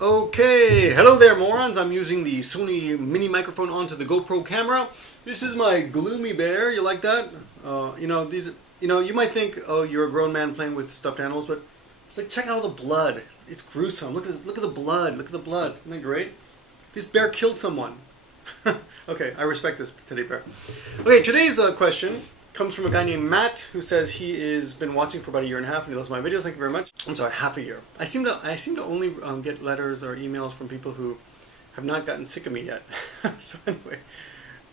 Okay, hello there morons. I'm using the Sony mini microphone onto the GoPro camera. This is my gloomy bear. You like that? You might think, oh, you're a grown man playing with stuffed animals, but like, check out all the blood. It's gruesome. Look at the blood. Look at the blood. Isn't that great? This bear killed someone. Okay, I respect this teddy bear. Okay, today's question comes from a guy named Matt who says he has been watching for about 1.5 years and he loves my videos. Thank you very much. I'm sorry, half a year. I seem to only get letters or emails from people who have not gotten sick of me yet. So anyway,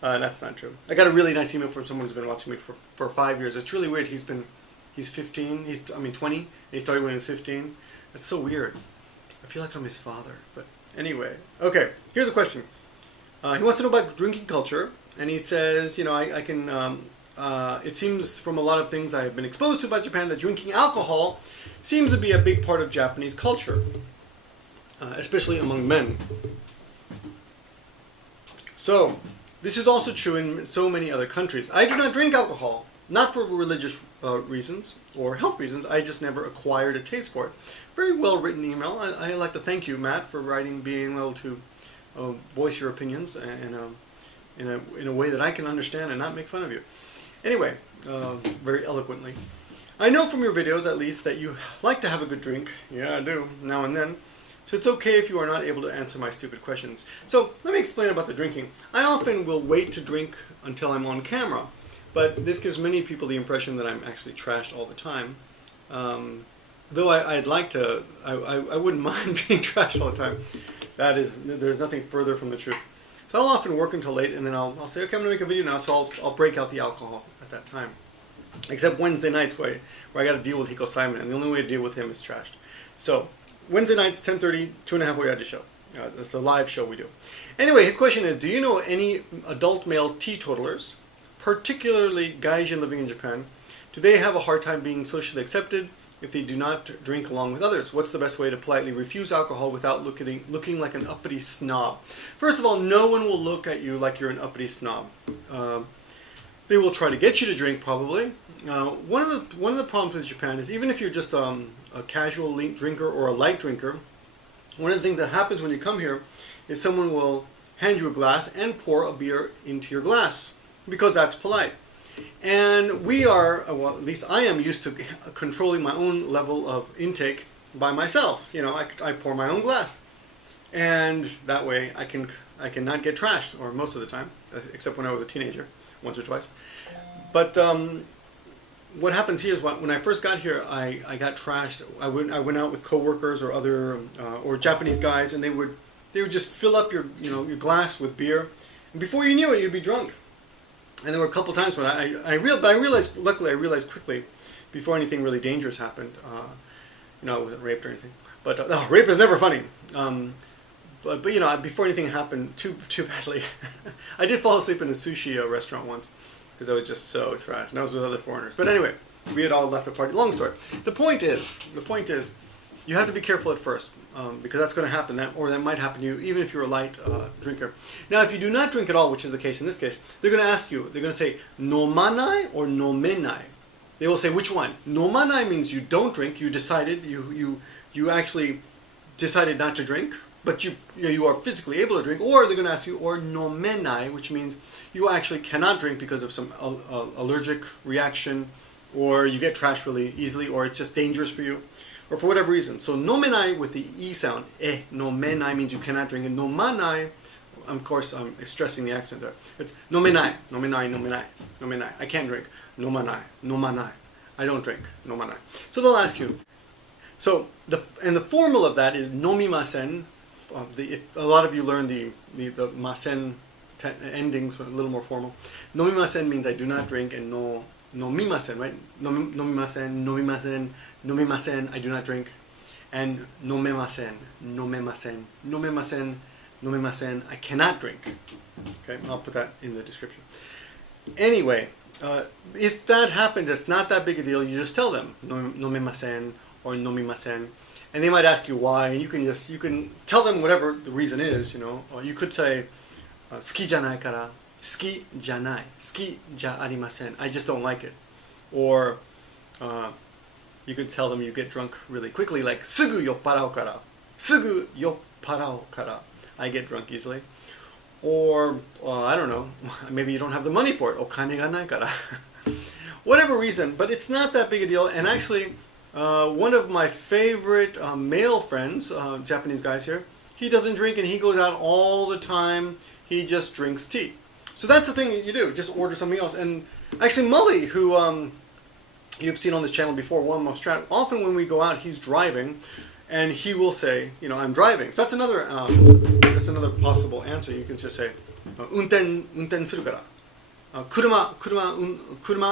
that's not true. I got a really nice email from someone who's been watching me for 5 years. It's really weird. He's 15. 20. And he started when he was 15. That's so weird. I feel like I'm his father. But anyway, okay. Here's a question. He wants to know about drinking culture, and he says, I can. It seems from a lot of things I have been exposed to about Japan that drinking alcohol seems to be a big part of Japanese culture, especially among men. So, this is also true in so many other countries. I do not drink alcohol, not for religious reasons or health reasons. I just never acquired a taste for it. Very well written email. I like to thank you, Matt, for writing, being able to voice your opinions in a way that I can understand and not make fun of you. Anyway, very eloquently. I know from your videos, at least, that you like to have a good drink. Yeah, I do, now and then. So it's okay if you are not able to answer my stupid questions. So let me explain about the drinking. I often will wait to drink until I'm on camera, but this gives many people the impression that I'm actually trashed all the time. Though I'd like to, I wouldn't mind being trashed all the time. There's nothing further from the truth. So I'll often work until late, and then I'll say, okay, I'm going to make a video now, so I'll break out the alcohol at that time. Except Wednesday nights where I got to deal with Hiko Simon, and the only way to deal with him is trashed. So Wednesday nights, 10:30, 2.5 Whaddaya show. That's a live show we do. Anyway, his question is, do you know any adult male teetotalers, particularly Gaijin living in Japan? Do they have a hard time being socially accepted if they do not drink along with others? What's the best way to politely refuse alcohol without looking like an uppity snob? First of all, no one will look at you like you're an uppity snob. They will try to get you to drink, probably. One of the problems with Japan is, even if you're just a casual drinker or a light drinker, one of the things that happens when you come here is someone will hand you a glass and pour a beer into your glass, because that's polite. And we are, well, at least I am used to controlling my own level of intake by myself. I pour my own glass, and that way I can not get trashed, or most of the time, except when I was a teenager, once or twice. But what happens here is, when I first got here, I got trashed. I went out with coworkers or other or Japanese guys, and they would just fill up your glass with beer, and before you knew it, you'd be drunk. And there were a couple times when I realized, luckily I realized quickly, before anything really dangerous happened. I wasn't raped or anything. But rape is never funny. But before anything happened too badly, I did fall asleep in a sushi restaurant once, because I was just so trashed. And I was with other foreigners. But anyway, we had all left the party. Long story. The point is, you have to be careful at first. Because that's going to happen, or that might happen to you, even if you're a light drinker. Now, if you do not drink at all, which is the case in this case, they're going to ask you, they're going to say, nomanai or nomenai? They will say, which one? Nomanai means you don't drink, you decided, you actually decided not to drink, but you are physically able to drink, or they're going to ask you, or nomenai, which means you actually cannot drink because of some allergic reaction, or you get trashed really easily, or it's just dangerous for you, or for whatever reason. So nomenai with the E sound, nomenai means you cannot drink, and nomanai, of course I'm stressing the accent there. It's nomenai, nomenai, nomenai, nomenai. I can't drink. Nomanai, nomanai. I don't drink. Nomanai. So they'll ask you. So the formal of that is nomimasen. A lot of you learn the masen endings, a little more formal. Nomimasen means I do not drink, and nomimasen, right? Nomimasen, I do not drink. And nomemasen, I cannot drink. Okay, I'll put that in the description. Anyway, if that happens, it's not that big a deal. You just tell them nomemasen or nomimasen, and they might ask you why, and you can tell them whatever the reason is. Or you could say, "Suki janai kara." Suki janai. Suki ja arimasen. I just don't like it. Or you could tell them you get drunk really quickly, like "Sugu yopparau kara." すぐ酔っ払うから I get drunk easily. Or, I don't know, maybe you don't have the money for it. お金がないから Whatever reason, but it's not that big a deal. And actually, one of my favorite male friends, Japanese guys here, he doesn't drink and he goes out all the time. He just drinks tea. So that's the thing that you do. Just order something else. And actually, Mully, who you've seen on this channel before, One Most Strat, often when we go out, he's driving, and he will say, you know, I'm driving. So that's another possible answer. You can just say, 運転するから. 車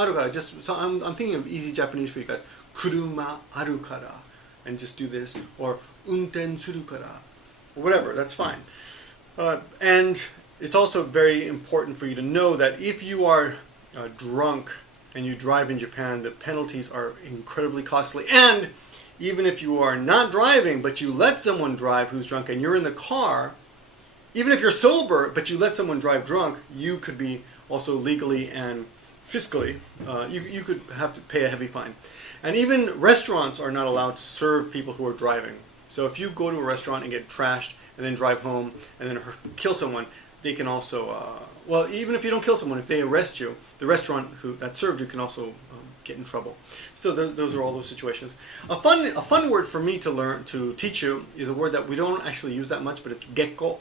あるから just so I'm thinking of easy Japanese for you guys. 車あるから and just do this, or 運転するから or whatever. That's fine. And it's also very important for you to know that if you are drunk and you drive in Japan, the penalties are incredibly costly. And even if you are not driving, but you let someone drive who's drunk and you're in the car, even if you're sober, but you let someone drive drunk, you could be also legally and fiscally, you could have to pay a heavy fine. And even restaurants are not allowed to serve people who are driving. So if you go to a restaurant and get trashed and then drive home and then kill someone, they can also, well, even if you don't kill someone, if they arrest you, the restaurant that served you can also get in trouble. So those are all those situations. A fun word for me to teach you is a word that we don't actually use that much, but it's gecko,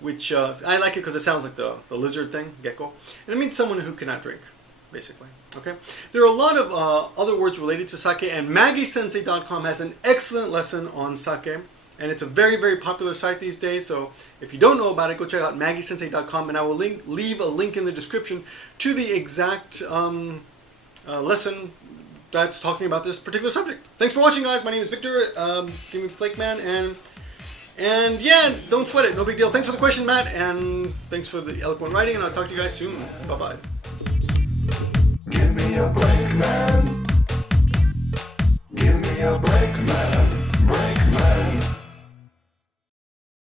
which I like it because it sounds like the lizard thing, gecko. And it means someone who cannot drink, basically. Okay. There are a lot of other words related to sake, and MaggieSensei.com has an excellent lesson on sake. And it's a very, very popular site these days. So if you don't know about it, go check out MaggieSensei.com, and I will leave a link in the description to the exact lesson that's talking about this particular subject. Thanks for watching, guys. My name is Victor. Give me Flakeman, and yeah, don't sweat it. No big deal. Thanks for the question, Matt, and thanks for the eloquent writing. And I'll talk to you guys soon. Bye bye.